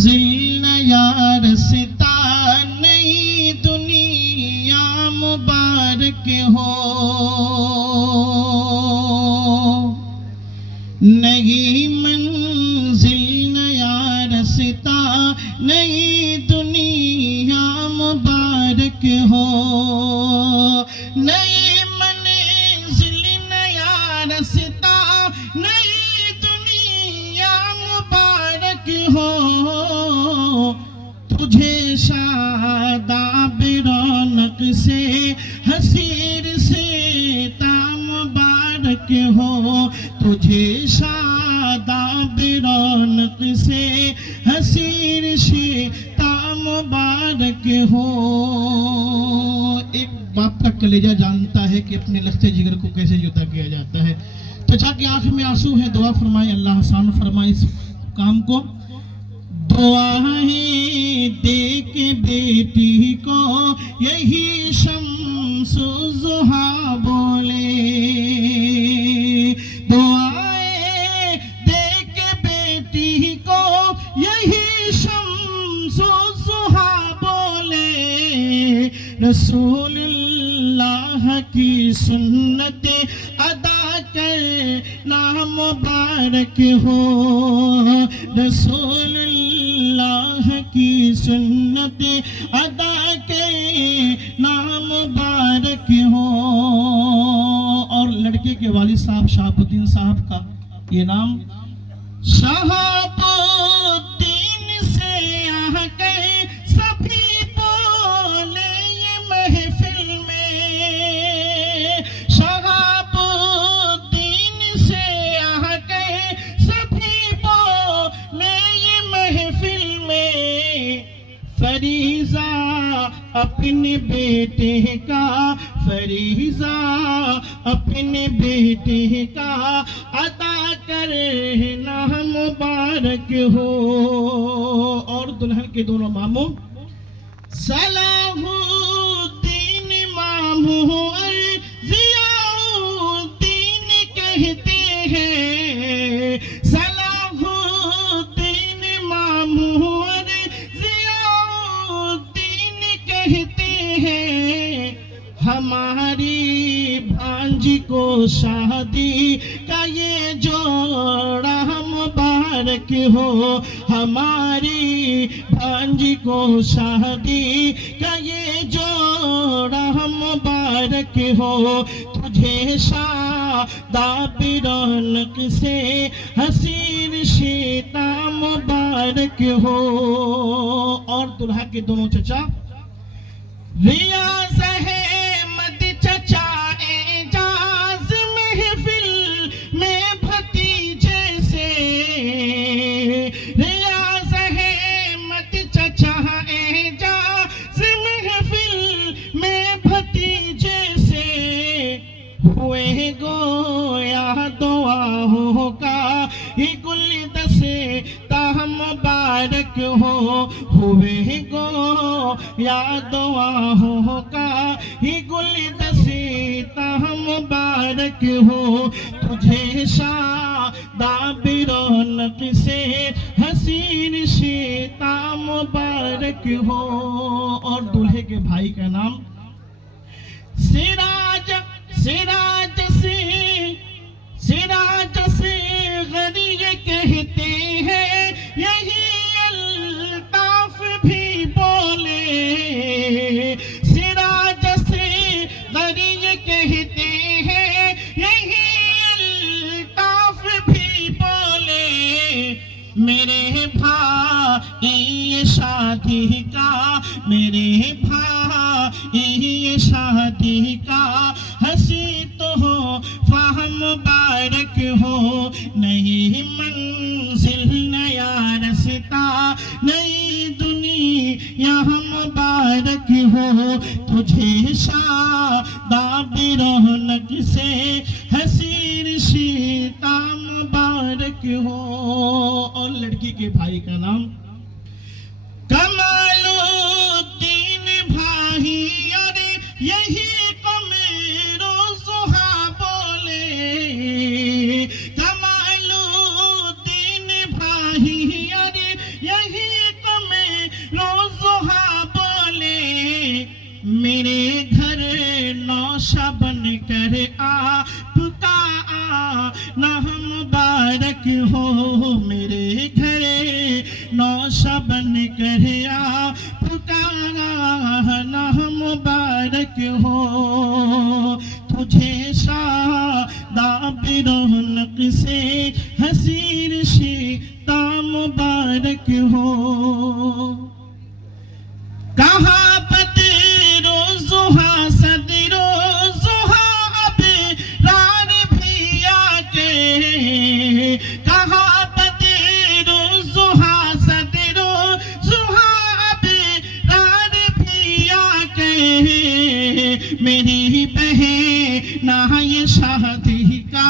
मंजिल नया रस्ता नई दुनिया मुबारक हो। नई मंजिल नया रस्ता नई दुनिया मुबारक हो। नई मंजिल नया रस्ता नई दुनिया मुबारक हो। तुझे शादाब रौनक से हसीर से मुबारक हो। तुझे शादाब रौनक से हसीर से मुबारक हो। एक बाप का कलेजा जानता है कि अपने लख्ते जिगर को कैसे जुदा किया जाता है। चचा की आंख में आंसू है, दुआ फरमाए, अल्लाह आसान फरमाए इस काम को। दुआएं दे के बेटी को यही शम्सु ज़ुहा बोले। दुआएं दे के बेटी को यही शम्सु ज़ुहा बोले। रसूलुल्लाह की सुन्नत अदा करना मुबारक हो। रसूलुल्लाह की सुन्नत अदा करना मुबारक हो। और लड़के के वालिद साहब शहाबुद्दीन साहब का ये नाम शहाबुद्दीन से आके सभी बोले ये महफिल में। शहाबुद्दीन से आके सभी बोले ये महफिल में। फरीजा अपने बेटे का, फरीजा अपने बेटे का अदा करना मुबारक हो। और दुल्हन के दोनों मामू सलाहुद्दीन मामू और जियाउद्दीन कहते हैं। सलाहुद्दीन मामू और जियाउद्दीन कहते हैं। हमारी भांजी को शादी का ये जोड़ा मुबारक हो। हमारी भांजी को शादी का ये जोड़ा मुबारक हो। तुझे शादाब रौनक से हसीर शीता मुबारक हो। और दुल्हा के दोनों चचा रियाज अहमद चचा एजाज महफिल में भतीजे से। रियाज अहमद चचा एजाज महफिल में भतीजे से। हुए गोया दुआओं का ये गुलदस्ते मुबारक हो। हुए गो या दुआओं का ही गुलदस्ता मुबारक हो। तुझे शादाब रौनक से हसीन शीता मुबारक हो। और दूल्हे के भाई का नाम सिराज सिराज से सिराज से गरीब कहते हैं। यही अल्ताफ भी बोले। सिराज से गरीब कहते हैं। यही अल्ताफ भी बोले। मेरे भाई ये शादी का, मेरे भाई ये शादी का हंसी तो हो फाहम मुबारक हो। नई मंजिल नया रस्ता नई दुनिया मुबारक हो। तुझे शादाब रौनक से हसीर शीता मुबारक हो। और लड़की के भाई का नाम कमालुद्दीन भाई और यही कमेरो सुहा बोले। कमालुद्दीन भाई और यही आशा बन कर आ पुकारा नाम मुबारक हो तुझे शादाब रौनक से हसीर शीता मुबारक हो कहाँ बदरो ज़ुहा सदरो ज़ुहा अब रान भी आके कहाँ बदरो ज़ुहा सदरो ज़ुहा अब रान भी आके मेरी बहन ना ये शादी का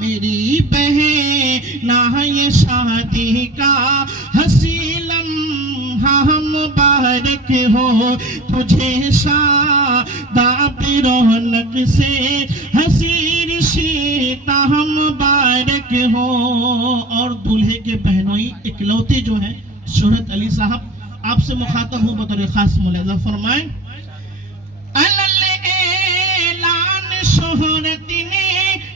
मेरी बहन ना ये शादी का हसी लम्हा मुबारक हो तुझे शादाब रौनक से हसीर शीता मुबारक हो। और दूल्हे के बहनोई इकलौते जो हैं शोहरत अली साहब आपसे मुखातब हूँ बतौर खास मुलाज़ा फरमाएं ऐलान शोहरत ने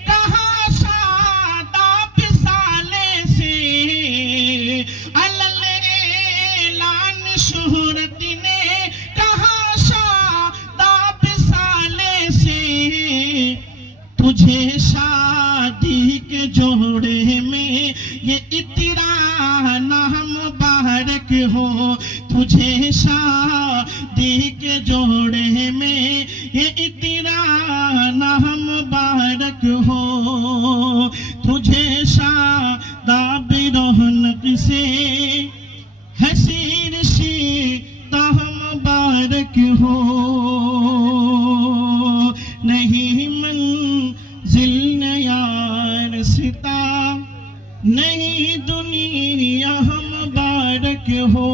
कहा शादाब साले से शोहरत ने कहा शादाब साले से तुझे शादी के जोड़े में ये इतरा नाम मुबारक हो तुझे शादी के जोड़े में ये इतरा नाम मुबारक हो तुझे शादाब रौनक से हसीर शीता मुबारक हो नहीं मंजिल नया रस्ता नहीं दुनिया मुबारक हो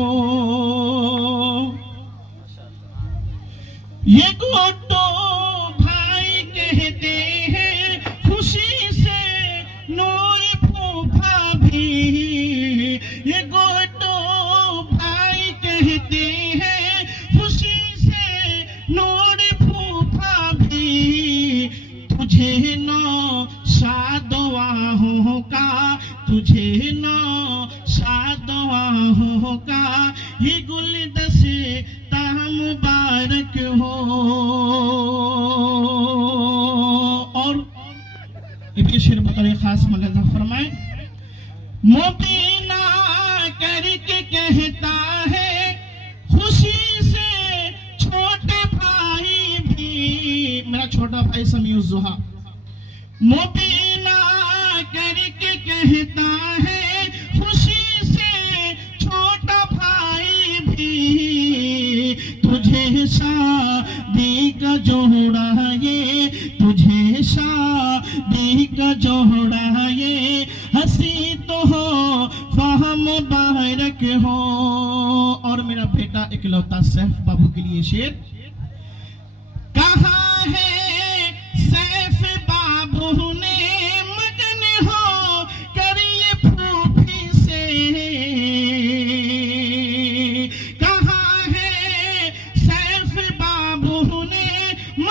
ये गोटो भाई कहते हैं खुशी से नूर फूफा भी ये गोटो कहते हैं खुशी से नूर फूफा भी तुझे नौ शादवाहों का तुझे नौ शादवाहों का ये गुलदस्ता मुबारक हो। और ये शेर बतौर खास मुलाज़ा फरमाए मुबीना करके कहता है खुशी से छोटे भाई भी मेरा छोटा भाई समीउज़ ज़ुहा मुबीना करके कहता है खुशी से छोटा भाई भी तुझे शादी का जोड़ा ये तुझे शादी का जोड़ा ये हंसी तो हो फाहम मुबारक हो। और मेरा बेटा इकलौता सैफ बाबू के लिए शेर कहाँ है